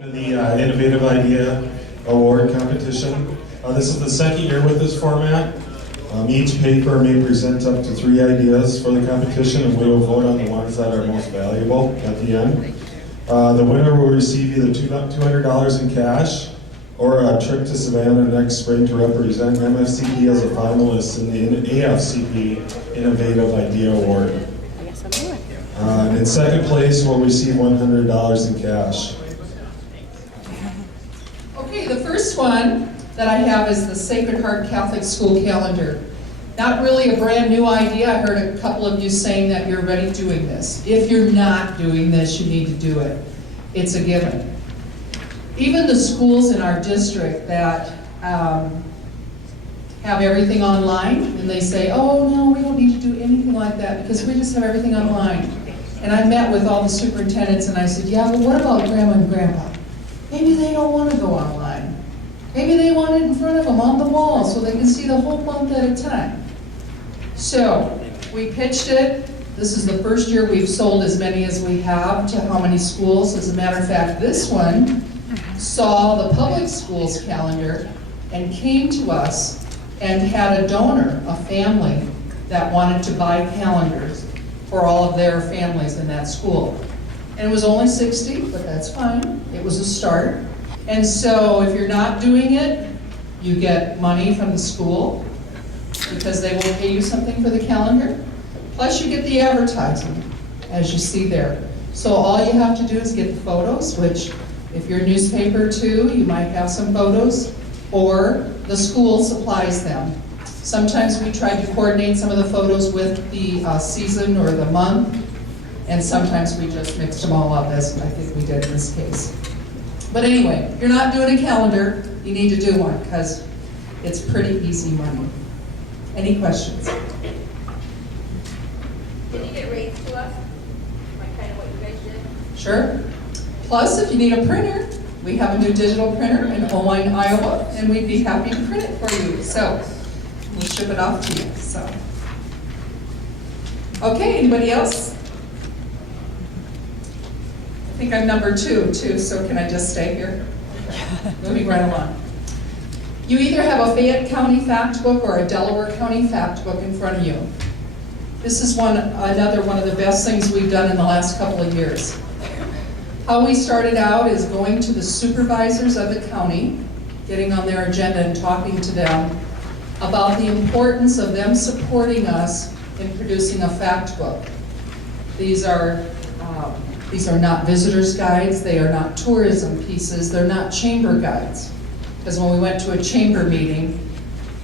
To the Innovative Idea Award competition. This is the second year with this format. Each paper may present up to 3 ideas for the competition, and we will vote on the ones that are most valuable at the end. The winner will receive either $200 in cash or a trip to Savannah next spring to represent MFCP as a finalist in the AFCP Innovative Idea Award. And in second place will receive $100 in cash. Okay, the first one that I have is the Sacred Heart Catholic School Calendar. Not really a brand new idea. I heard a couple of you saying that you're already doing this. If you're not doing this, you need to do it. It's a given. Even the schools in our district that have everything online, and they say, oh no, we don't need to do anything like that because we just have everything online. And I met with all the superintendents and I said, yeah, but what about grandma and grandpa? Maybe they don't want to go online. Maybe they want it in front of them on the wall so they can see the whole month at a time. So we pitched it. This is the first year we've sold as many as we have to how many schools. As a matter of fact, this one saw the public schools calendar and came to us and had a donor, a family, that wanted to buy calendars for all of their families in that school. And it was only 60, but that's fine. It was a start. And so if you're not doing it, you get money from the school because they will pay you something for the calendar. Plus you get the advertising, as you see there. So all you have to do is get the photos, which if you're a newspaper too, you might have some photos, or the school supplies them. Sometimes we try to coordinate some of the photos with the season or the month, and sometimes we just mixed them all up, as I think we did in this case. But anyway, if you're not doing a calendar, you need to do one, because it's pretty easy money. Any questions? Can you get rates to us? Like kind of what you guys did? Sure. Plus, if you need a printer, we have a new digital printer in Owine, Iowa, and we'd be happy to print it for you. So we'll ship it off to you. So, okay, anybody else? I think I'm number 2 too, so can I just stay here? Okay. Moving right along. You either have a Fayette County fact book or a Delaware County fact book in front of you. This is another one of the best things we've done in the last couple of years. How we started out is going to the supervisors of the county, getting on their agenda and talking to them about the importance of them supporting us in producing a fact book. These are not visitors' guides, they are not tourism pieces, they're not chamber guides. Because when we went to a chamber meeting,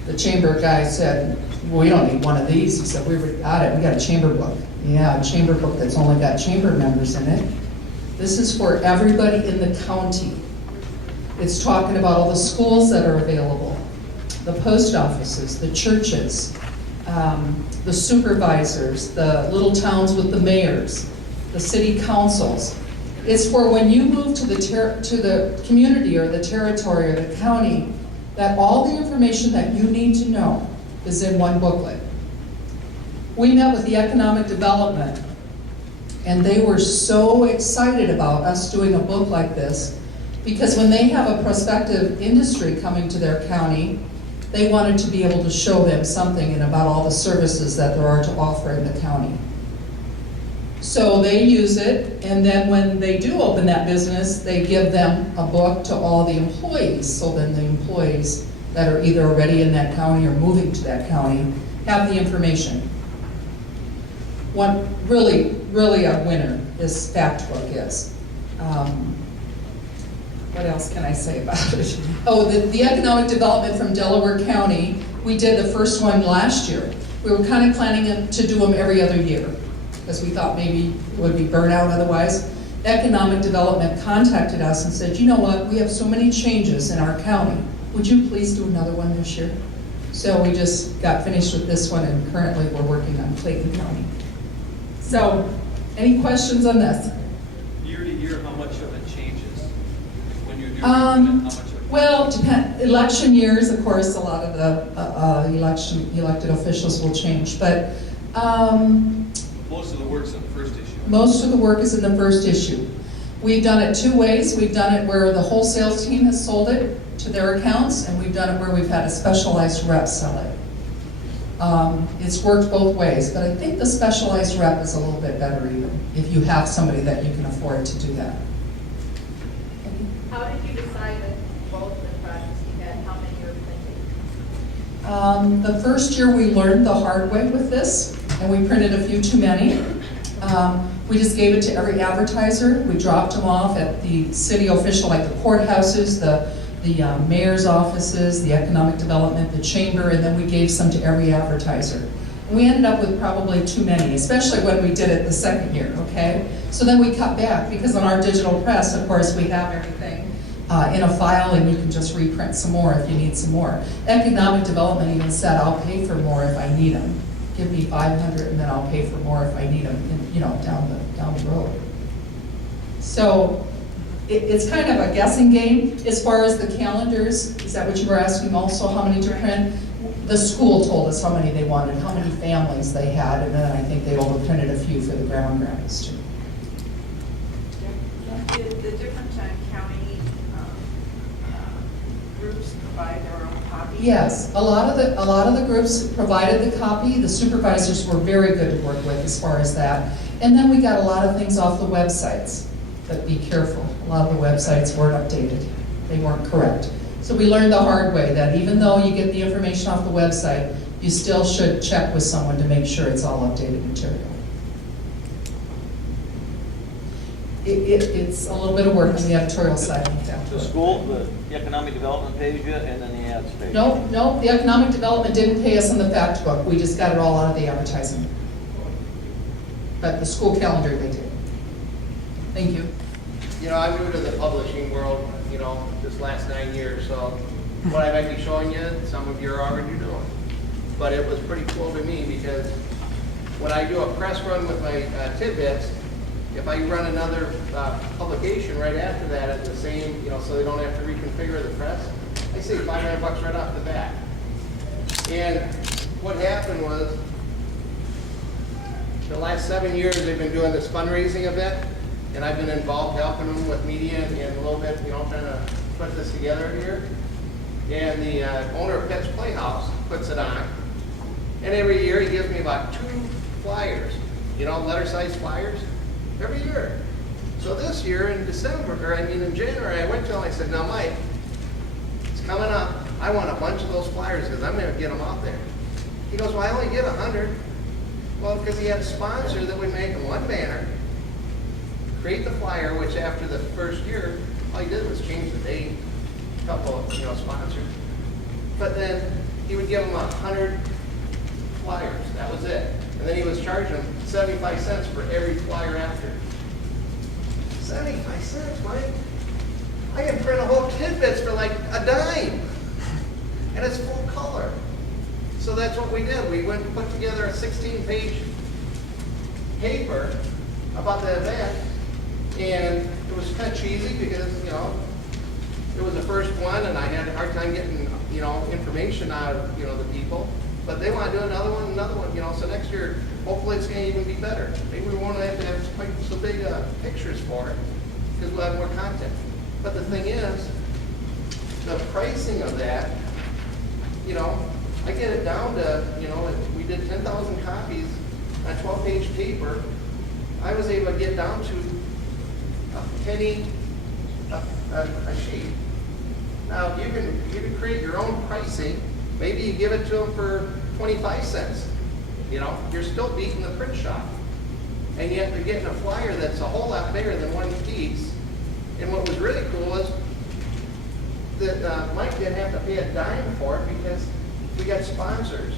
the chamber guy said, well, we don't need one of these. He said, we got it, we got a chamber book. Yeah, a chamber book that's only got chamber members in it. This is for everybody in the county. It's talking about all the schools that are available, the post offices, the churches, the supervisors, the little towns with the mayors, the city councils. It's for when you move to the community or the territory or the county, that all the information that you need to know is in one booklet. We met with the economic development, and they were so excited about us doing a book like this because when they have a prospective industry coming to their county, they wanted to be able to show them something and about all the services that there are to offer in the county. So they use it, and then when they do open that business, they give them a book to all the employees. So then the employees that are either already in that county or moving to that county have the information. One really a winner, this fact book is. What else can I say about it? Oh, the economic development from Delaware County, we did the first one last year. We were kind of planning to do them every other year because we thought maybe it would be burnout otherwise. Economic development contacted us and said, you know what, we have so many changes in our county. Would you please do another one this year? So we just got finished with this one, and currently we're working on Clayton County. So, any questions on this? Year to year, how much of it changes? When you're doing it, how much of it? Well, election years, of course, a lot of the elected officials will change, but most of the work's in the first issue. most of the work is in the first issue. We've done it two ways. We've done it where the whole sales team has sold it to their accounts, and we've done it where we've had a specialized rep sell it. It's worked both ways, but I think the specialized rep is a little bit better even, if you have somebody that you can afford to do that. How did you decide that both the projects you had, how many you were printing? The first year we learned the hard way with this, and we printed a few too many. We just gave it to every advertiser. We dropped them off at the city official, like the courthouses, the mayor's offices, the economic development, the chamber, and then we gave some to every advertiser. And we ended up with probably too many, especially when we did it the second year, okay? So then we cut back, because on our digital press, of course, we have everything in a file, and you can just reprint some more if you need some more. Economic development even said, I'll pay for more if I need them. Give me 500 and then I'll pay for more if I need them, down the road. So it's kind of a guessing game. As far as the calendars, is that what you were asking also, how many to print? The school told us how many they wanted, how many families they had, and then I think they overprinted a few for the ground grants too. The different county groups provide their own copy? Yes, a lot of the groups provided the copy. The supervisors were very good to work with as far as that. And then we got a lot of things off the websites, but be careful. A lot of the websites weren't updated. They weren't correct. So we learned the hard way that even though you get the information off the website, you still should check with someone to make sure it's all updated material. It's a little bit of work on the editorial side. The school, the economic development pays you, and then the ads pay you. No, the economic development didn't pay us on the fact book. We just got it all out of the advertising. But the school calendar, they did. Thank you. I'm new to the publishing world, this last 9 years, so what I might be showing you, some of you are already doing. But it was pretty cool to me because when I do a press run with my tidbits, if I run another publication right after that at the same, so they don't have to reconfigure the press, I save $500 right off the bat. And what happened was, the last 7 years they've been doing this fundraising event, and I've been involved helping them with media and a little bit, trying to put this together here. And the owner of Pets Playhouse puts it on, and every year he gives me about 2 flyers, letter-sized flyers. Every year. So this year in in January, I went to him, I said, now Mike, it's coming up. I want a bunch of those flyers because I'm going to get them out there. He goes, well, I only get 100. Well, because he had a sponsor that would make one banner, create the flyer, which after the first year, all he did was change the date, a couple of, sponsors. But then he would give them 100 flyers. That was it. And then he was charging them 75 cents for every flyer after. 75 cents, Mike? I can print a whole tidbits for like a dime. And it's full color. So that's what we did. We went and put together a 16-page paper about the event. And it was kind of cheesy because, it was the first one and I had a hard time getting, information out of, the people. But they want to do another one, so next year, hopefully it's going to even be better. Maybe we won't have to have quite so big pictures for it, because we'll have more content. But the thing is, the pricing of that, I get it down to, we did 10,000 copies on 12-page paper. I was able to get down to a penny a sheet. Now, you can create your own pricing. Maybe you give it to them for 25 cents. You're still beating the print shop. And yet you're getting a flyer that's a whole lot bigger than one piece. And what was really cool was that Mike didn't have to pay a dime for it because we got sponsors.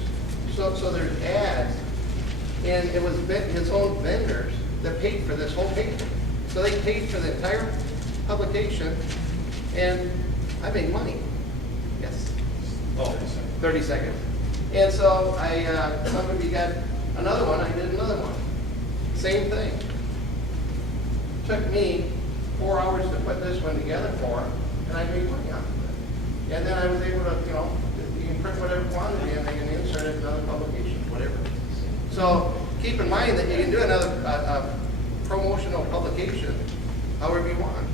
So there's ads. And it was his own vendors that paid for this whole paper. So they paid for the entire publication, and I made money. Yes. Oh, 30 seconds. And so somebody got another one, I did another one. Same thing. Took me 4 hours to put this one together for him, and I made money off of it. And then I was able to, you can print whatever quantity and they can insert it in other publications, whatever. So keep in mind that you can do another promotional publication however you want,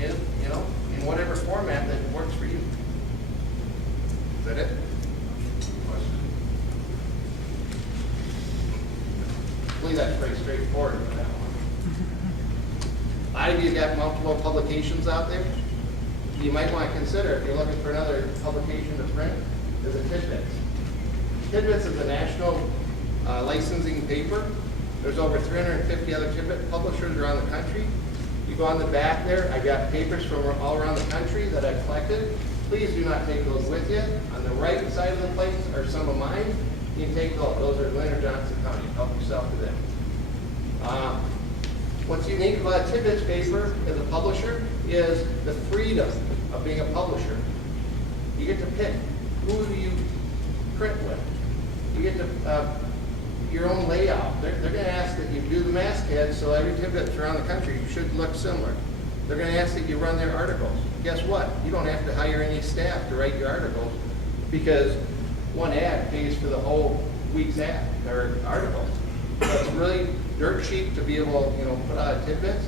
in whatever format that works for you. Is that it? I believe that's pretty straightforward for that one. A lot of you got multiple publications out there. You might want to consider, if you're looking for another publication to print, is a Tidbits. Tidbits is a national licensing paper. There's over 350 other Tidbit publishers around the country. You go on the back there, I've got papers from all around the country that I've collected. Please do not take those with you. On the right side of the plate are some of mine. You can take those. Those are Leonard Johnson County. Help yourself to them. What's unique about a Tidbits paper as a publisher is the freedom of being a publisher. You get to pick who do you print with. You get to your own layout. They're going to ask that you do the masthead, so every Tidbits around the country should look similar. They're going to ask that you run their articles. Guess what? You don't have to hire any staff to write your articles because one ad pays for the whole week's ad or articles. So it's really dirt cheap to be able to, put out a Tidbits.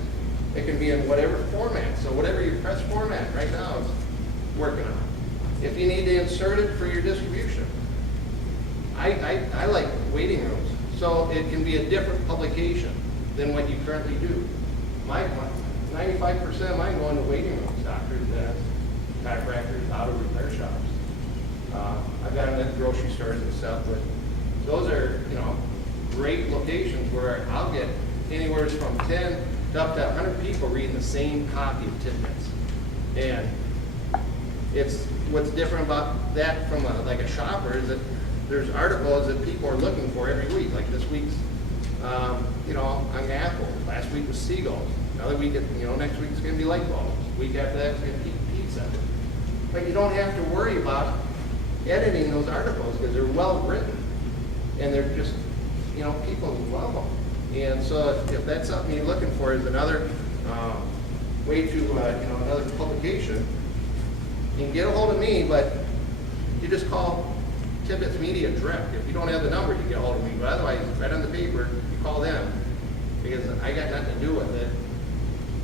It can be in whatever format. So whatever your press format right now is working on. If you need to insert it for your distribution, I like waiting rooms. So it can be a different publication than what you currently do. 95% of mine go into waiting rooms, doctors, dentists, chiropractors, auto repair shops. I've got them at grocery stores and stuff, but those are, great locations where I'll get anywhere from 10 to up to 100 people reading the same copy of Tidbits. And it's what's different about that from a shopper is that there's articles that people are looking for every week. Like this week's, on Apple. Last week was seagulls. Another week, next week's going to be light bulbs. Week after that, it's going to be pizza. But you don't have to worry about editing those articles because they're well written and they're just, people love them. And so if that's something you're looking for is another way to, another publication, you can get a hold of me, but you just call Tidbits Media direct. If you don't have the number, you get a hold of me. But otherwise, right on the paper, you call them because I got nothing to do with it.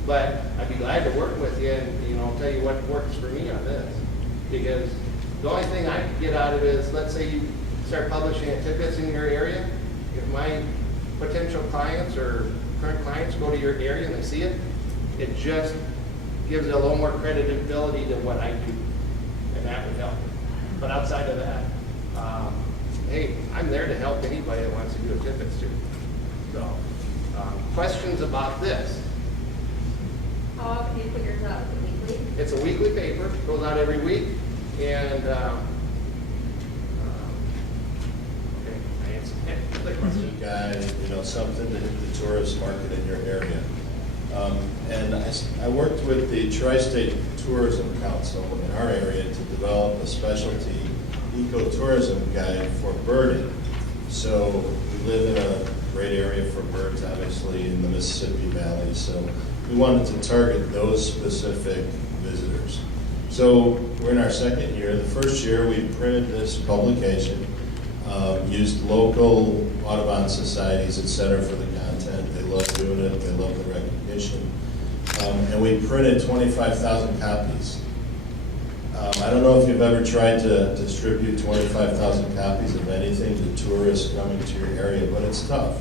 But I'd be glad to work with you and, tell you what works for me on this. Because the only thing I could get out of it is, let's say you start publishing a Tidbits in your area. If my potential clients or current clients go to your area and they see it, it just gives it a little more credibility to what I do. And that would help. But outside of that, hey, I'm there to help anybody that wants to do a Tidbits too. So, questions about this? How often do you put yours out? Is it weekly? It's a weekly paper, goes out every week, and okay, I answered the question. Guide, something to hit the tourist market in your area. And I worked with the Tri-State Tourism Council in our area to develop a specialty ecotourism guide for birding. So we live in a great area for birds, obviously, in the Mississippi Valley. So we wanted to target those specific visitors. So we're in our second year. The first year we printed this publication, used local Audubon societies, et cetera, for the content. They love doing it. They love the recognition. And we printed 25,000 copies. I don't know if you've ever tried to distribute 25,000 copies of anything to tourists coming to your area, but it's tough.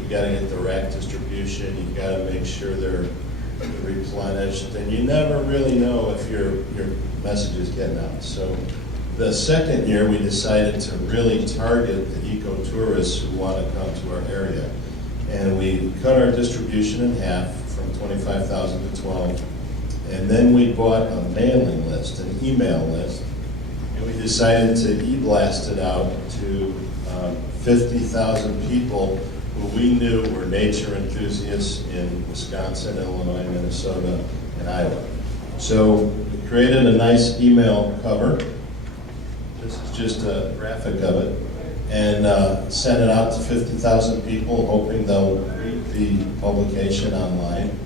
You got to get the rack distribution. You got to make sure they're replenished, and you never really know if your message is getting out. So the second year, we decided to really target the eco-tourists who want to come to our area, and we cut our distribution in half from 25,000 to 12. And then we bought a mailing list, an email list, and we decided to e-blast it out to 50,000 people who we knew were nature enthusiasts in Wisconsin, Illinois, Minnesota, and Iowa. So we created a nice email cover. This is just a graphic of it. And sent it out to 50,000 people, hoping they'll read the publication online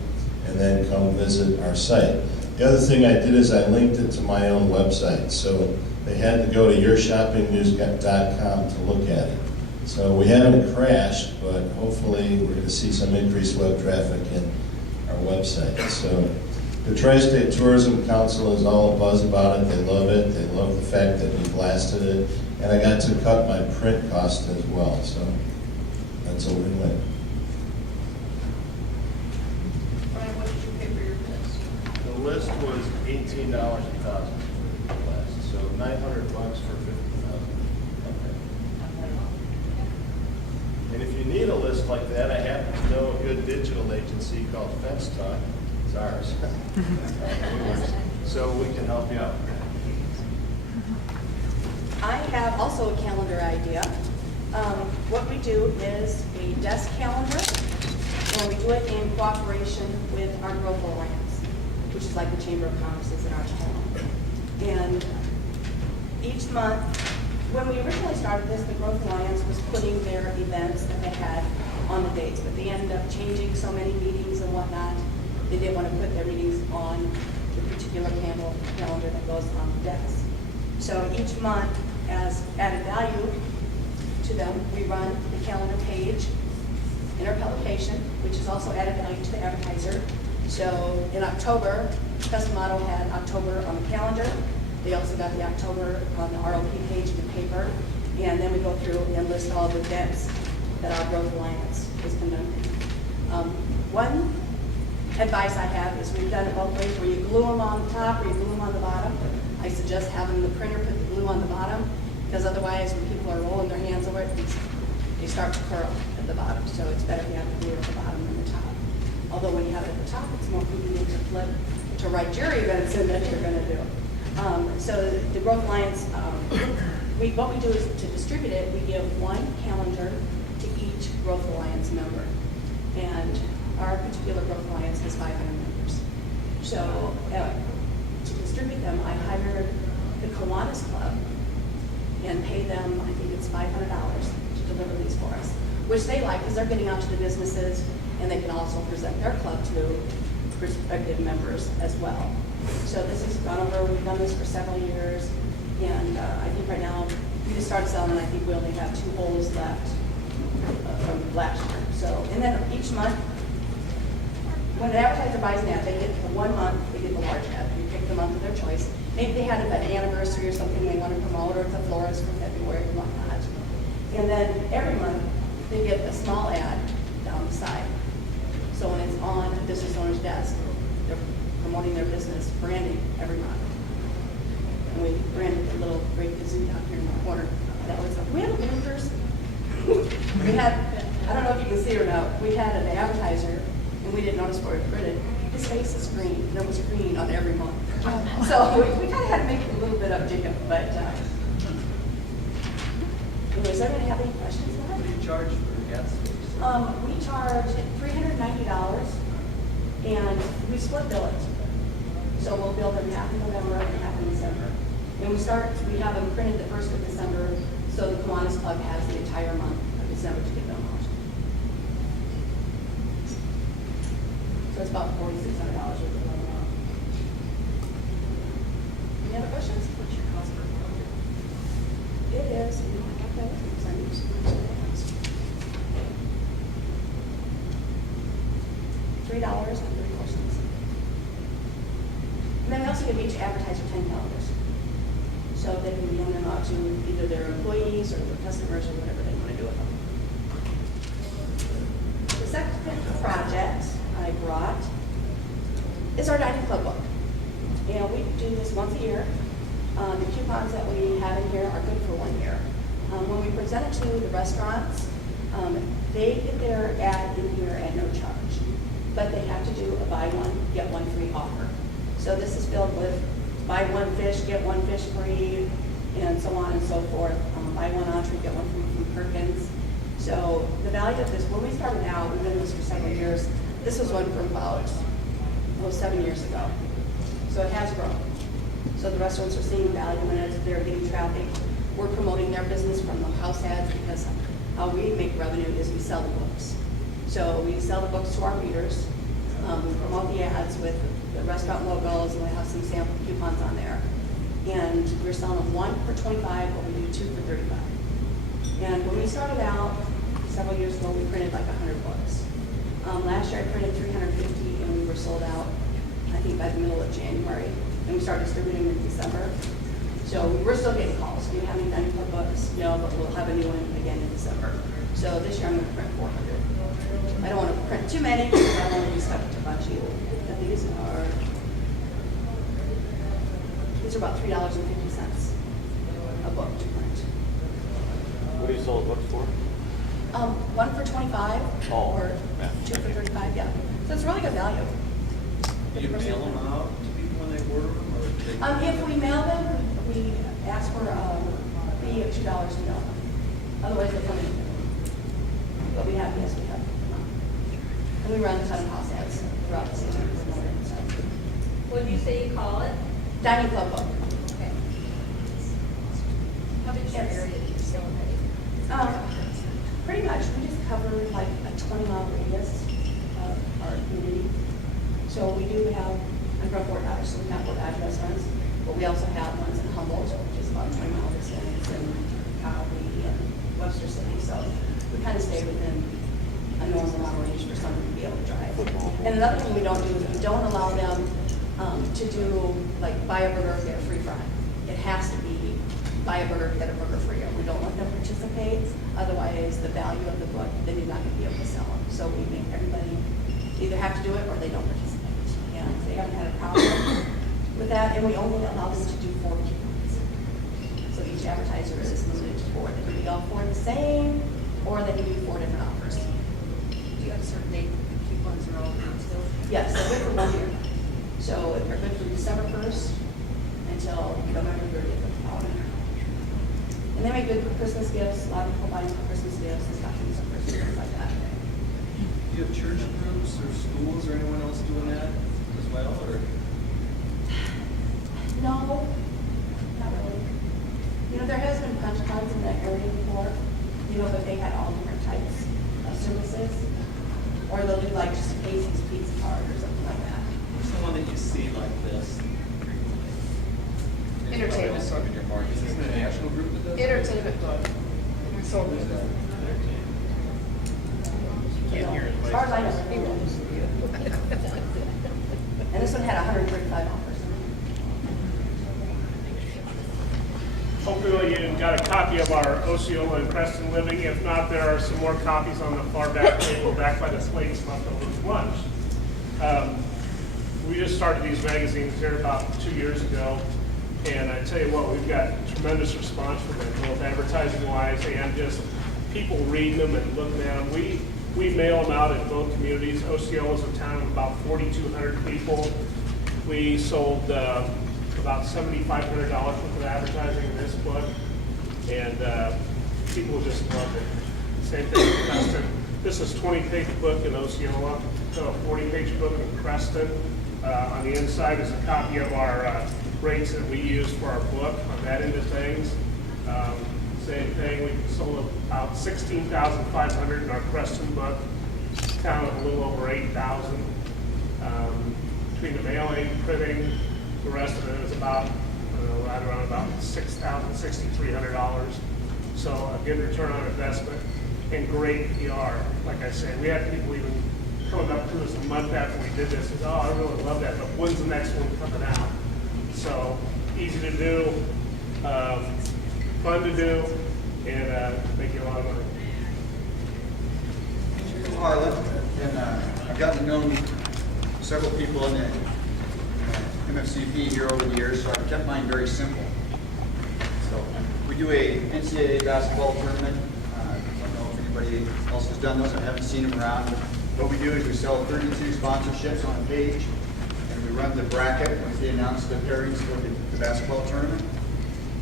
and then come visit our site. The other thing I did is I linked it to my own website, so they had to go to yourshoppingnews.com to look at it. So we haven't crashed, but hopefully we're going to see some increased web traffic in our website. So the Tri-State Tourism Council is all abuzz about it. They love it. They love the fact that we blasted it. And I got to cut my print cost as well, so that's a win-win. Brian, what did you pay for your list? The list was $18 a thousand for the last, so $900 for 50,000. And if you need a list like that, I happen to know a good digital agency called Fence Talk. It's ours. So we can help you out. I have also a calendar idea. What we do is a desk calendar, and we do it in cooperation with our Growth Alliance, which is like the Chamber of Commerce's in our town. And each month, when we originally started this, the Growth Alliance was putting their events that they had on the dates, but they ended up changing so many meetings and whatnot, they didn't want to put their meetings on the particular calendar that goes on the desk. So each month, as added value to them, we run the calendar page in our publication, which is also added value to the advertiser. So in October, Custom Auto had October on the calendar. They also got the October on the ROP page in the paper. And then we go through and list all the events that our Growth Alliance is conducting. One advice I have is we've done it both ways, where you glue them on the top or you glue them on the bottom. I suggest having the printer put the glue on the bottom, because otherwise when people are rolling their hands over it, they start to curl at the bottom. So it's better if you have the glue at the bottom than the top. Although when you have it at the top, it's more convenient to flip to write your events in that you're going to do. So the Growth Alliance, what we do is to distribute it, we give one calendar to each Growth Alliance member. And our particular Growth Alliance has 500 members. So to distribute them, I hired the Kiwanis Club and pay them, I think it's $500 to deliver these for us, which they like because they're getting out to the businesses, and they can also present their club to prospective members as well. So this has gone over, we've done this for several years, and I think right now, we just started selling, and I think we only have 2 holes left from last year. So, and then each month, when an advertiser buys an ad, they get the 1 month, they get the large ad. You pick the month of their choice. Maybe they had an anniversary or something they want to promote, or it's a florist for February and whatnot. And then every month, they get a small ad down the side. So when it's on a business owner's desk, they're promoting their business branding every month. And we branded the little great kazoo down here in the corner. That was, we had bloopers. We had, I don't know if you can see or not, we had an advertiser, and we didn't notice where it printed. His face is green, and it was green on every month. So we kind of had to make it a little bit of Jacob, but does everybody have any questions about What do it? you charge for gas space? We charge $390, and we split bill it. So we'll bill them half in November and half in December. And we have them printed the 1st of December, so the Kiwanis Club has the entire month of December to get them out. So it's about $4,600 worth of money. Any other questions? What's your cost per calendar? It is, you know, I got that with me, 'cause I knew so much of that. $3.34. And then we also give each advertiser 10 calendars. So they can loan them out to either their employees or their customers or whatever they want to do with them. The second project I brought is our dining club book. And we do this once a year. The coupons that we have in here are good for 1 year. When we present it to the restaurants, they get their ad in here at no charge, but they have to do a buy one, get one free offer. So this is filled with buy one fish, get one fish free, and so on and so forth. Buy one entree, get one free from Perkins. So the value of this, when we started out, we've been doing this for several years. This was one from about 7 years ago. So it has grown. So the restaurants are seeing value in it, they're getting traffic. We're promoting their business from the house ads, because how we make revenue is we sell the books. So we sell the books to our readers. We promote the ads with the restaurant logos, and we have some sample coupons on there. And we're selling them 1 for $25, or we do 2 for $35. And when we started out several years ago, we printed like 100 books. Last year I printed 350, and we by the middle of January, and we start distributing in December. So we're still getting calls. Do you have any dining club books? No, but we'll have a new one again in December. So this year I'm going to print 400. I don't want to print too many because I don't want to be stuck with a bunch of you. And these are about $3.50 a book to print. What do you sell the books for? One for 25 Oh, or yeah. two for 35, yeah. So it's really good value. Do you mail them out to people when they order them, or they? If we mail them, we ask for a fee of $2 to mail them. Otherwise, they come in. But we have, yes, we have. And we run a ton of house ads throughout the city. What did you say you call it? Dining club book. Okay. How big is your Yes. area that you sell in? Pretty much, we just cover like a 20-mile radius of our community. So we do have, I'm from Fort Dodge, so we have Fort Dodge restaurants, but we also have ones in Humboldt, which is about 20 mile distance, and Cowley and Webster City. So we kind of stay within a normal amount of range for someone to be able to drive. And another thing we don't do is we don't allow them to do like buy a burger, get a free fry. It has to be buy a burger, get a burger free, or we don't let them participate. Otherwise, the value of the book, then you're not going to be able to sell them. So we make everybody either have to do it or they don't participate. And they haven't had a problem with that, and we only allow them to do 4 coupons. So each advertiser is limited to 4. They can be all 4 the same, or they can do 4 different offers. Do you have a certain date the coupons are all good still? Yes, they're good for 1 year. So they're good from December 1st until November 30th. And they make good Christmas gifts. A lot of people buy them for Christmas gifts and stockings for Christmas, things like that. Do you have church groups or schools or anyone else doing that as well, or? No, not really. You know, there has been punch cards in that area before, you know, but they had all different types of services. Or they'll do like just a Casey's pizza card or something like that. What's the one that you see like this frequently? Entertainment. It's probably in your market. Isn't it a national group that does that? Entertainment club. Sold me. Can't hear it. As far as I know. And this one had 135 offers. Hopefully you got a copy of our Osceola and Creston Living. If not, there are some more copies on the far back table back by this lady's leftover lunch. We just started these magazines here about 2 years ago, and I tell you what, we've got tremendous response from them, both advertising-wise and just people reading them and looking at them. We mail them out in both communities. Osceola's a town of about 4,200 people. We sold about $7,500 worth of advertising in this book, and people just loved it. Same thing in Creston. This is a 20-page book in Osceola, so a 40-page book in Creston. On the inside is a copy of our rates that we use for our book on that end of things. Same thing, we sold about 16,500 in our Creston book, town of a little over 8,000. Between the mailing, printing, the rest of it is about, right around about $6,000, $6,300. So a good return on investment and great PR. Like I said, we had people even coming up to us a month after we did this and said, oh, I really love that, but when's the next one coming out? So easy to do, fun to do, and make you a lot of money. Harlan, and I've gotten to know several people in the MFCP here over the years, so I've kept mine very simple. So we do a NCAA basketball tournament. I don't know if anybody else has done those. I haven't seen them around. What we do is we sell 32 sponsorships on a page, and we run the bracket once they announce the pairings for the basketball tournament.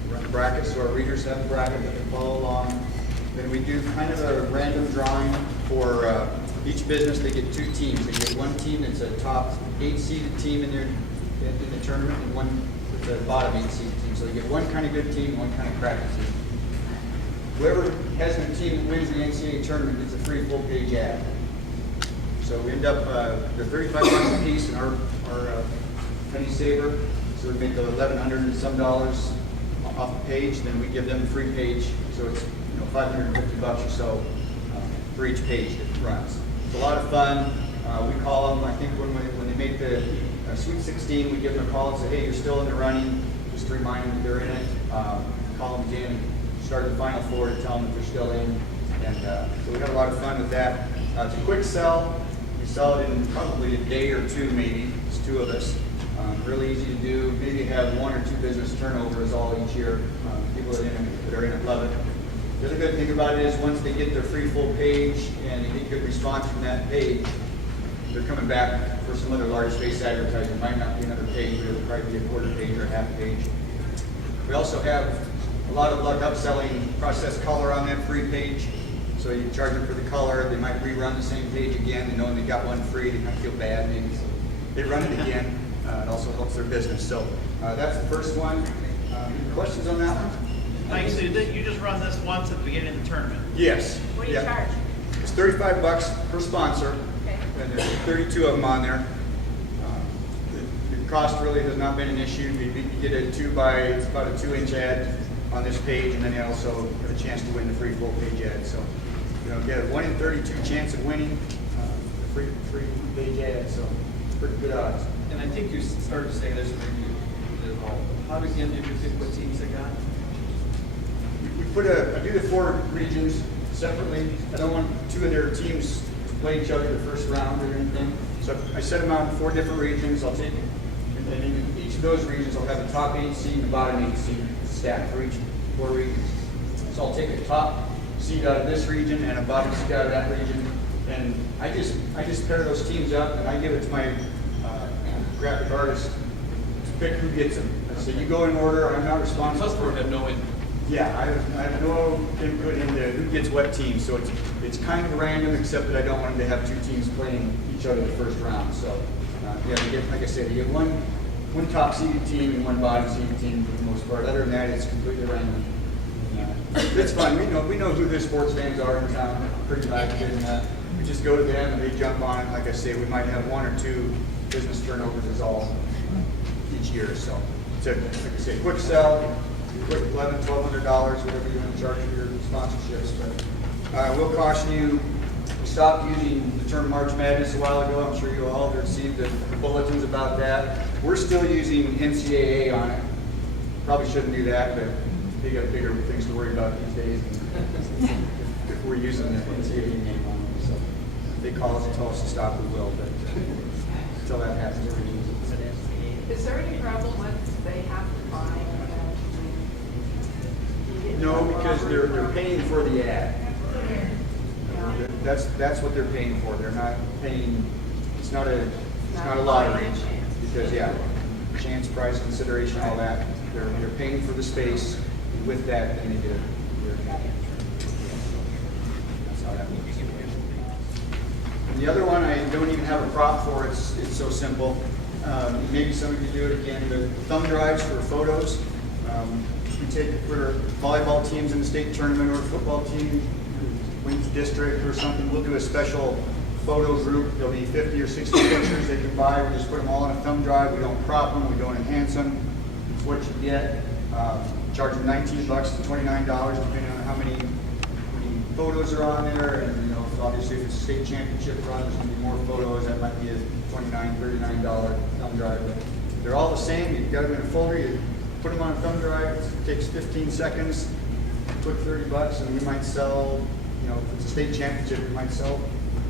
We run the bracket so our readers have the bracket that can follow along. Then we do kind of a random drawing for each business. They get 2 teams. They get one team that's a top 8-seeded team in the tournament, and one that's a bottom 8-seeded team. So they get one kind of good team, one kind of crappy team. Whoever has the team that wins the NCAA tournament gets a free full-page ad. So we end up, they're $35 a piece in our penny saver. So we make $1,100 and some dollars off the page. Then we give them a free page. So it's $550 or so for each page that runs. It's a lot of fun. We call them, I think when they make the Sweet 16, we give them a call and say, hey, you're still in the running, just to remind them that they're in it. Call them again, start the Final Four to tell them that they're still in. And so we had a lot of fun with that. It's a quick sell. We sell it in probably a day or two, maybe. It's 2 of us. Really easy to do. Maybe have 1 or 2 business turnovers all each year. People that are in it love it. The other good thing about it is once they get their free full page and they get good response from that page, they're coming back for some other large space advertising. It might not be another page, but it'll probably be a quarter page or a half page. We also have a lot of luck upselling processed color on that free page. So you charge them for the color, they might rerun the same page again, they know they got one free, they might feel bad maybe, so they run it again. It also helps their business. So that's the first one. Any questions on that one? Mike, so you just run this once at the beginning of the tournament? Yes. What do you charge? It's $35 per sponsor, Okay. and there's 32 of them on there. The cost really has not been an issue. You get a 2 by, it's about a 2-inch ad on this page, and then you also have a chance to win the free full page ad. So, you know, get a 1 in 32 chance of winning the free page ad. So, pretty good odds. And I think you started to say this, maybe you did all. How again did you pick what teams they got? I do the 4 regions separately. I don't want 2 of their teams to play each other the first round or anything. So I set them out in 4 different regions. I'll take, and then in each of those regions, I'll have the top 8 seed and the bottom 8 seed stacked for each 4 regions. So I'll take a top seed out of this region and a bottom seed out of that region, and I just pair those teams up, and I give it to my graphic artist to pick who gets them. So you go in order. I'm not responsible. Customer had no input. Yeah, I have no input into who gets what team, so it's kind of random, except that I don't want them to have 2 teams playing each other the first round. So yeah, you get, like I said, you get one top seeded team and 1 bottom seeded team for the most part. Other than that, it's completely random. It's fun. We know who the sports fans are in town. Pretty much, and we just go to them and they jump on it. Like I say, we might have 1 or 2 business turnovers is all each year. So it's a, like I say, quick sell. Quick $1,100, whatever you want to charge for your sponsorships. But I will caution you, we stopped using the term March Madness a while ago. I'm sure you all have received the bulletins about that. We're still using NCAA on it. Probably shouldn't do that, but they got bigger things to worry about these days if we're using the NCAA name on it. So if they call us and tell us to stop, we will. But until that happens, we're using it. Is there any problem with they have to buy? No, because they're paying for the ad. That's what they're paying for. They're not paying. It's not a lottery. Because yeah, chance, price, consideration, all that. They're paying for the space. And with that, then they get their ad. That's how that works. And the other one, I don't even have a prop for. It's so simple. Maybe some of you do it again. The thumb drives for photos. We take for volleyball teams in the state tournament or a football team, wins district or something, we'll do a special photo group. There'll be 50 or 60 pictures they can buy. We just put them all on a thumb drive. We don't crop them. We don't enhance them. It's what you get. Charge them $19 to $29, depending on how many photos are on there. And you know, obviously if it's a state championship run, there's going to be more photos. That might be a $29, $39 thumb drive. But they're all the same. You've got them in a folder. You put them on a thumb drive. It takes 15 seconds. Put $30, and we might sell. You know, if it's a state championship, we might sell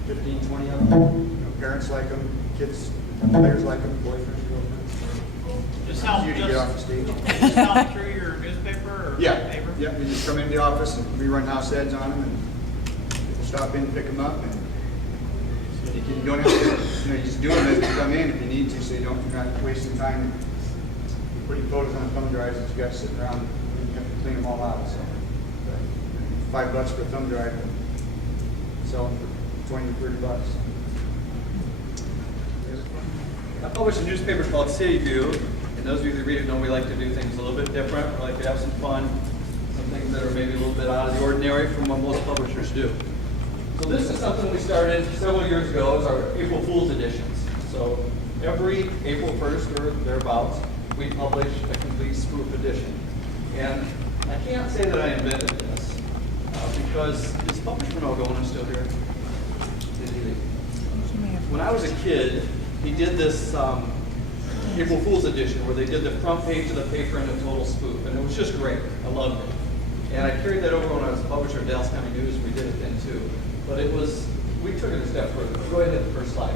15, 20 of them. You know, parents like them, kids, players like them, boyfriends, girlfriends. Just help You to get off the stage. Just help through your newspaper or Yeah, paper? yeah. You just come into the office and we run house ads on them, and people stop in, pick them up, and you don't have to. You know, you just do them as they come in if you need to, so you're not wasting time putting photos on thumb drives that you got sitting around. And you have to clean them all out. So $5 for a thumb drive, and sell them for $20 to $30. I publish a newspaper called City View, and those of you that read it know we like to do things a little bit different. We like to have some fun, some things that are maybe a little bit out of the ordinary from what most publishers do. So this is something we started several years ago as our April Fool's editions. So every April 1st or thereabouts, we publish a complete spoof edition. And I can't say that I invented this, because is Publisher Aldona still here? When I was a kid, he did this April Fool's edition where they did the front page of the paper in a total spoof, and it was just great. I loved it. And I carried that over when I was publisher of Dallas County News. We did it then too. But we took it a step further. Go ahead and hit the first slide.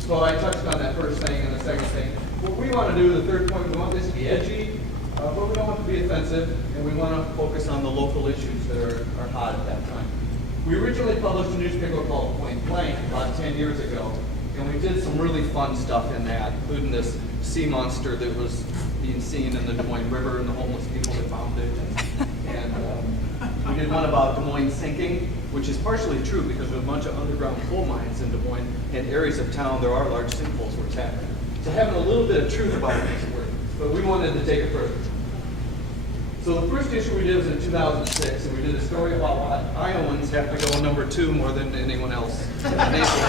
So I touched on that first thing and the second thing. What we want to do, the third point, we want this to be edgy, but we don't want it to be offensive, and we want to focus on the local issues that are hot at that time. We originally published a newspaper called Point Blank about 10 years ago, and we did some really fun stuff in that, including this sea monster that was being seen in the Des Moines River and the homeless people that found it. And we did one about Des Moines sinking, which is partially true because there's a bunch of underground coal mines in Des Moines and areas of town there are large sinkholes where it's happening. So having a little bit of truth about it makes it work, but we wanted to take it further. So the first issue we did was in 2006, and we did a story about why Iowans have to go number 2 more than anyone else in the nation.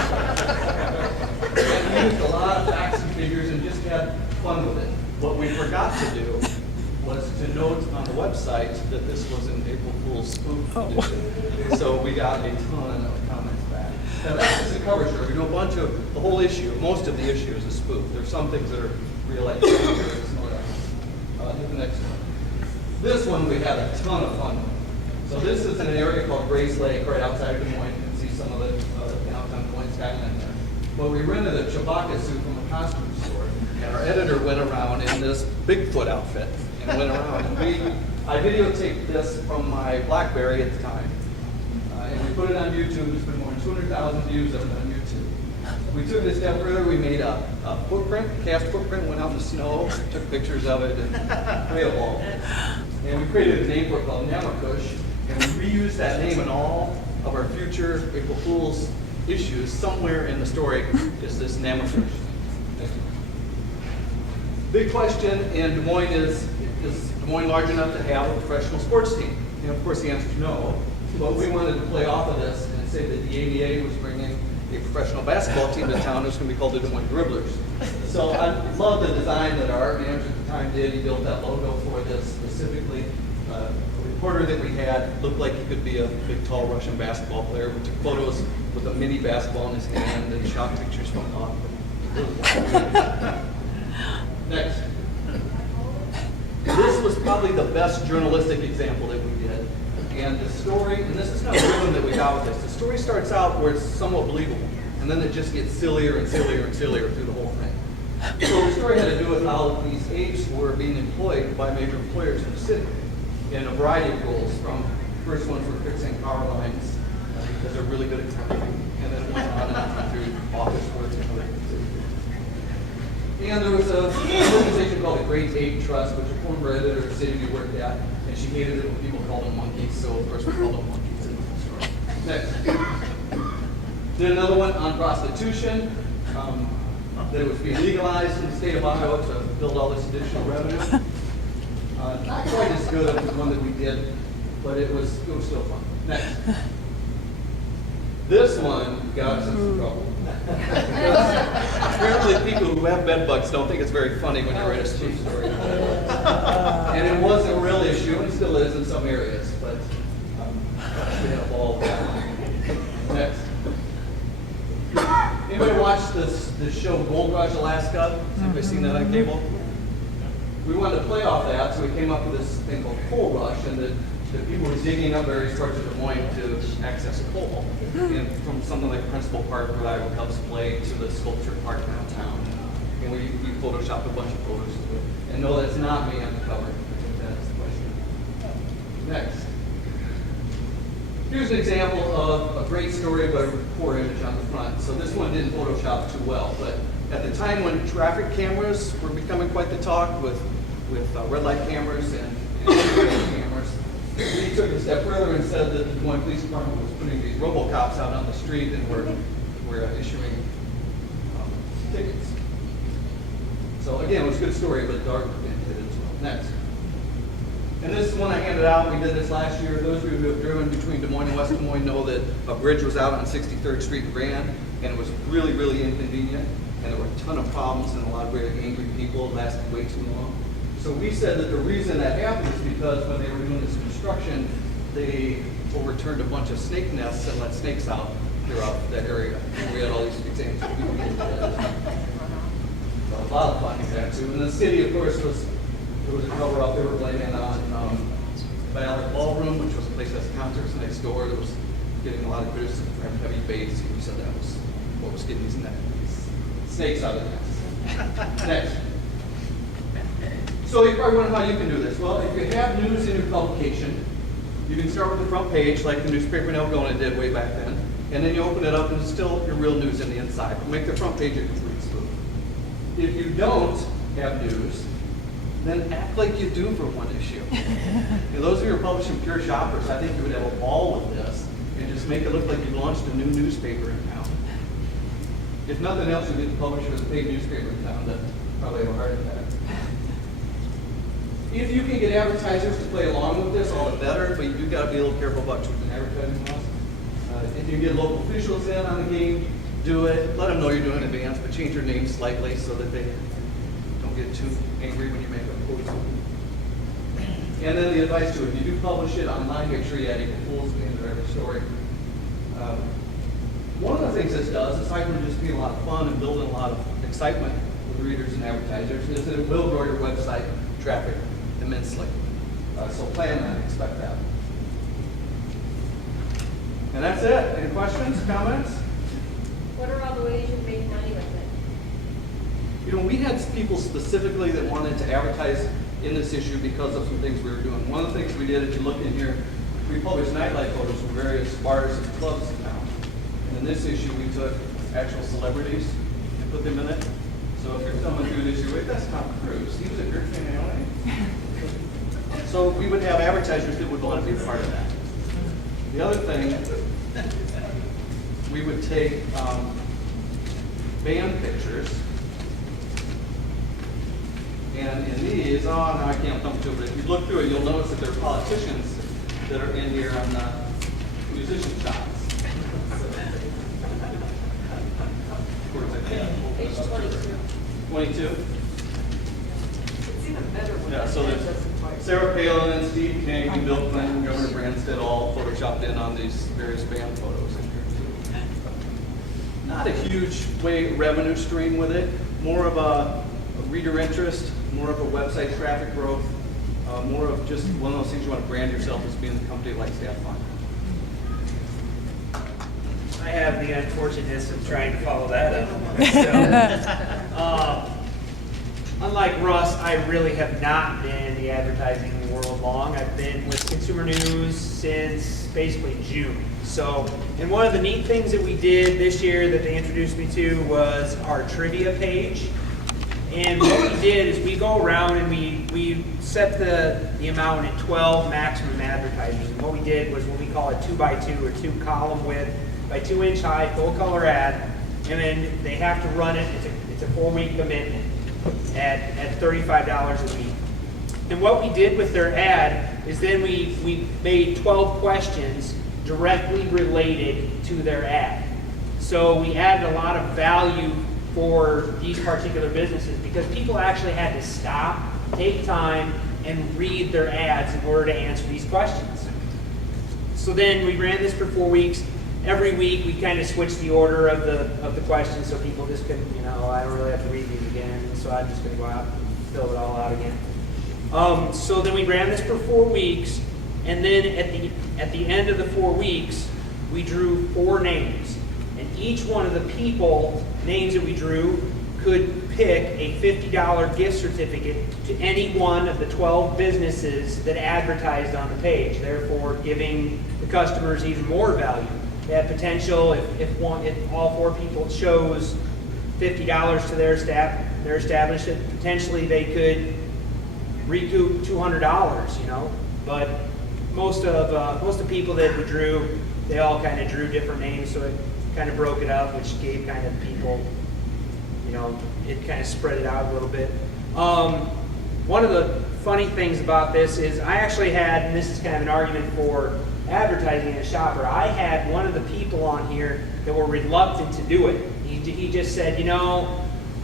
And we used a lot of facts and figures and just had fun with it. What we forgot to do was to note on the website that this was an April Fool's spoof edition. So we got a ton of comments back. Now that's just a cover story. We do a bunch of, the whole issue, most of the issue is a spoof. There's some things that are real life. Hit the next one. This one we had a ton of fun with. So this is an area called Grace Lake right outside of Des Moines. You can see some of the downtown Des Moines skyline there. But we rented a Chewbacca suit from a costume store, and our editor went around in this Bigfoot outfit and went around. And I videotaped this from my BlackBerry at the time, and we put it on YouTube. It's been more than 200,000 views of it on YouTube. We took it a step further. We made a footprint, cast footprint, went out in the snow, took pictures of it, and way evolved. And we created a name for it called Namakush, and we reused that name in all of our future April Fool's issues. Somewhere in the story is this Namakush. Big question in Des Moines is Des Moines large enough to have a professional sports team? And of course the answer is no. But we wanted to play off of this and say that the ADA was bringing a professional basketball team to town. It was going to be called the Des Moines Dribblers. So I love the design that our manager at the time did. He built that logo for this specifically. A reporter that we had looked like he could be a big, tall Russian basketball player. We took photos with a mini basketball in his hand and shot pictures from off. Next. This was probably the best journalistic example that we did. And the story, and this is not the rhythm that we got with this, the story starts out where it's somewhat believable, and then it just gets sillier and sillier and sillier through the whole thing. So the story had to do with how these apes were being employed by major employers in the city in a variety of roles, from first one for fixing power lines, because they're really good at typing, and then it went on and on through office work and other things. And there was an organization called the Great Ape Trust, which a former editor of the city we worked at, and she hated it when people called them monkeys, so of course we called them monkeys in the story. Next. Did another one on prostitution, that it was being legalized in the state of Iowa to build all this additional revenue. Not quite as good as the one that we did, but it was still fun. Next. This one got us in some trouble. Apparently people who have bed bugs don't think it's very funny when you write a spoof story. And it was a real issue, and still is in some areas, but we had a ball with that one. Next. Anybody watch this show Gold Rush Alaska? Has anybody seen that on cable? We wanted to play off that, so we came up with this thing called Coal Rush, and the people were digging up various parts of Des Moines to access coal. And from something like Principal Park, where Iowa Cubs play, to the sculpture park downtown. And we photoshopped a bunch of photos of it. And no, that's not me on the cover. I think that's the question. Next. Here's an example of a great story, but a poor image on the front. So this one didn't Photoshop too well, but at the time when traffic cameras were becoming quite the talk with red light cameras and cameras, we took it a step further and said that the Des Moines Police Department was putting these robocops out on the street and were issuing tickets. So again, it was a good story, but dark and hit it as well. Next. And this is one I handed out. We did this last year. Those of you who have driven between Des Moines and West Des Moines know that a bridge was out on 63rd Street in Grand, and it was really, really inconvenient. And there were a ton of problems and a lot of very angry people. It lasted way too long. So we said that the reason that happened is because when they were doing this construction, they overturned a bunch of snake nests and let snakes out throughout that area. And we had all these And the city, of course, was, there was a cover up, they were blaming it on Violet Ballroom, which was a place that has concerts next door, that was getting a lot of criticism for having heavy bass, and we said that was what was getting these snakes out of the nest. Next. So you're probably wondering how you can do this. Well, if you have news in your publication, you can start with the front page, like the newspaper in Algona did way back then, and then you open it up and it's still your real news in the inside. But make the front page a complete spoof. If you don't have news, then act like you do for one issue. And those of you who are publishing pure shoppers, I think you would have a ball with this and just make it look like you've launched a new newspaper in town. If nothing else, you get the publisher as a paid newspaper in town that probably have a heart attack. If you can get advertisers to play along with this, all the better, but you do got to be a little careful about choosing advertising laws. If you can get local officials in on the game, do it. Let them know you're doing it in advance, but change your name slightly so that they don't get too angry when you make a quote. And then the advice to it, if you do publish it online, make sure you add April Fool's at the end of every story. One of the things this does, aside from just being a lot of fun and building a lot of excitement with readers and advertisers, is that it will grow your website traffic immensely. So plan that, expect that. And that's it. Any questions, comments? What are all the ways you make money with it? You know, we had people specifically that wanted to advertise in this issue because of some things we were doing. One of the things we did, if you look in here, we published nightlife photos from various bars and clubs in town. And in this issue, we took actual celebrities and put them in it. So if you're thumbing through this, you're like, that's Tom Cruise. He was a Dirt fan, So we would have advertisers that would want to be a part of that. The other thing, we would take band pictures, and in these, oh no, I can't thumb to it, but if you look through it, you'll notice that there are politicians that are in here on the musician shots. Page 22. 22? It's even better when Yeah, so that there's doesn't quite. Sarah Palin and Steve King, Bill Clinton, Governor Branstad, all photoshopped in on these various band photos in here too. Not a huge revenue stream with it, more of a reader interest, more of a website traffic growth, more of just one of those things you want to brand yourself as being the company that likes to have fun. I have the unfortunateness of trying to follow that up. So, unlike Russ, I really have not been in the advertising world long. I've been with Consumer News since basically June. So, and one of the neat things that we did this year that they introduced me to was our trivia page. And what we did is we go around and we set the amount at 12 maximum advertising. And what we did was what we call a 2x2 or 2-column width by 2-inch high full color ad, and then they have to run it. It's a 4-week commitment at $35 a week. And what we did with their ad is then we made 12 questions directly related to their ad. So we added a lot of value for these particular businesses because people actually had to stop, take time, and read their ads in order to answer these questions. So then we ran this for 4 weeks. Every week we kind of switched the order of the questions so people just couldn't, I don't really have to read these again, so I'm just going to go out and fill it all out again. So then we ran this for 4 weeks, and then at the end of the 4 weeks, we drew 4 names. And each one of the people, names that we drew, could pick a $50 gift certificate to any one of the 12 businesses that advertised on the page, therefore giving the customers even more value. They had potential, if all 4 people chose $50 to their establishment, potentially they could recoup $200, But most of the people that we drew, they all kind of drew different names, so it kind of broke it up, which gave kind of people, it kind of spread it out a little bit. One of the funny things about this is I actually had, and this is kind of an argument for advertising a shopper, I had one of the people on here that were reluctant to do it. He just said,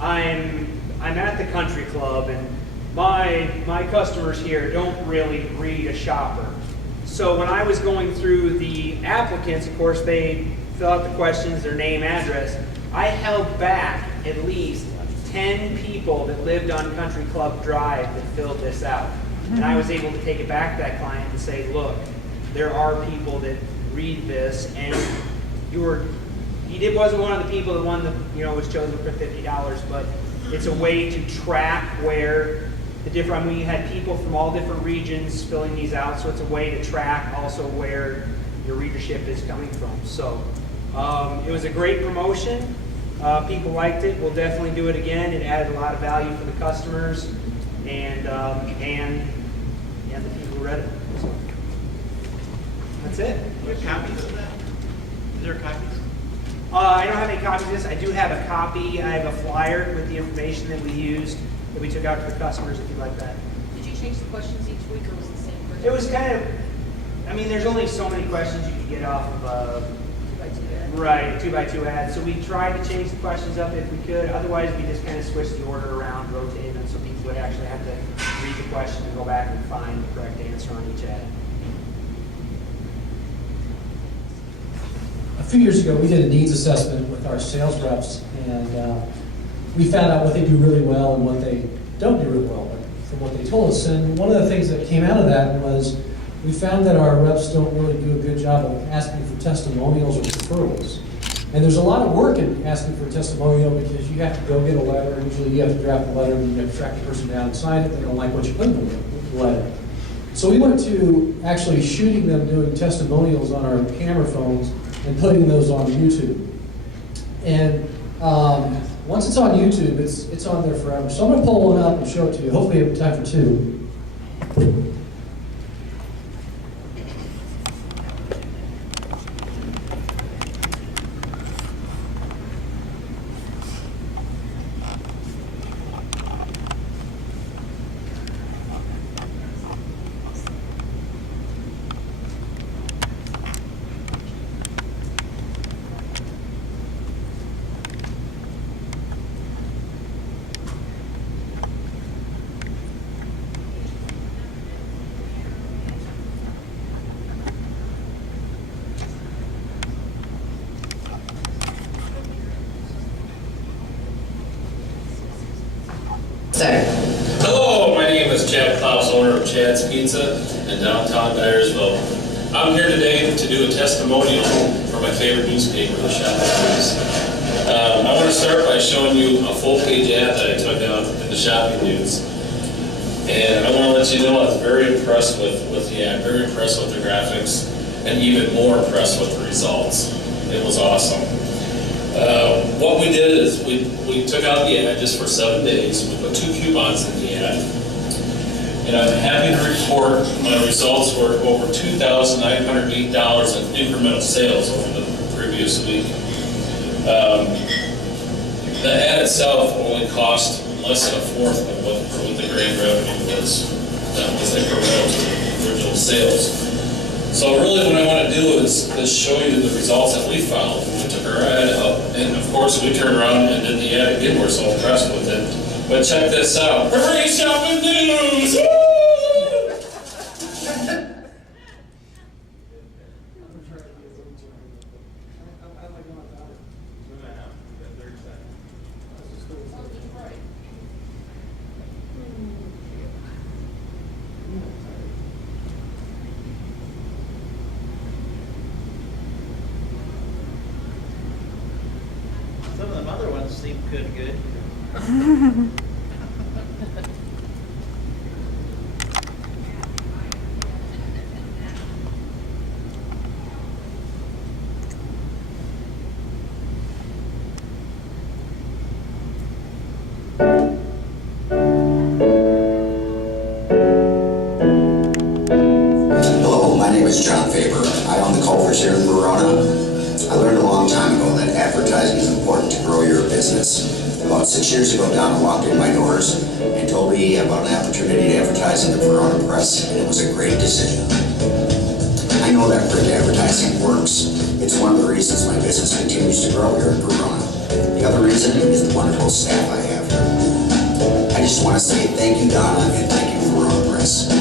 I'm at the country club and my customers here don't really read a shopper. So when I was going through the applicants, of course they fill out the questions, their name, address, I held back at least 10 people that lived on Country Club Drive that filled this out. And I was able to take it back to that client and say, look, there are people that read this, and wasn't one of the people that won the, was chosen for $50, but it's a way to track where the different, we had people from all different regions filling these out, so it's a way to track also where your readership is coming from. So it was a great promotion. People liked it. We'll definitely do it again. It added a lot of value for the customers and the people who read it. So that's it. Do you have copies of that? Is there copies? I don't have any copies of this. I do have a copy. I have a flyer with the information that we used that we took out to the customers, if you'd like that. Did you change the questions each week, or was it the same question? It was kind of, there's only so many questions you can get off of a 2x2 ad. right, 2x2 ad. So we tried to change the questions up if we could. Otherwise, we just kind of switched the order around, rotated them, so people would actually have to read the question and go back and find the correct answer on each ad. A few years ago, we did a needs assessment with our sales reps, and we found out what they do really well and what they don't do really well from what they told us. And one of the things that came out of that was we found that our reps don't really do a good job of asking for testimonials or referrals. And there's a lot of work in asking for a testimonial because you have to go get a letter. Usually you have to draft a letter and you have to track the person down and sign it. They don't like what you put in the letter. So we went to actually shooting them doing testimonials on our camera phones and putting those on YouTube. And once it's on YouTube, it's on there forever. So I'm going to pull one up and show it to you. Hopefully we have time for two. Hello, my name is Chad Klaus, owner of Chad's Pizza in downtown Dyersville. I'm here today to do a testimonial for my favorite newspaper, the Shopping News. I want to start by showing you a full-page ad that I took out in the Shopping News. And I want to let you know I was very impressed with the ad, very impressed with the graphics, and even more impressed with the results. It was awesome. What we did is we took out the ad just for 7 days. We put 2 coupons in the ad. And I'm happy to report my results were over $2,908 in incremental sales over the previous week. The ad itself only cost less than a fourth of what the grand revenue was. That was incremental to the original sales. So really what I want to do is show you the results that we found. We took our ad up, and of course we turned around and did the ad again. We're so impressed with it. But check this out. Free Shopping News! Woo! Some of them other ones seem good. Hello, my name is John Faber. I own the Culver's here in Verona. I learned a long time ago that advertising is important to grow your business. About 6 years ago, Donna walked in my doors and told me about an opportunity to advertise in the Verona Press, and it was a great decision. I know that print advertising works. It's one of the reasons my business continues to grow here in Verona. The other reason is the wonderful staff I have here. I just want to say thank you, Donna, and thank you, Verona Press.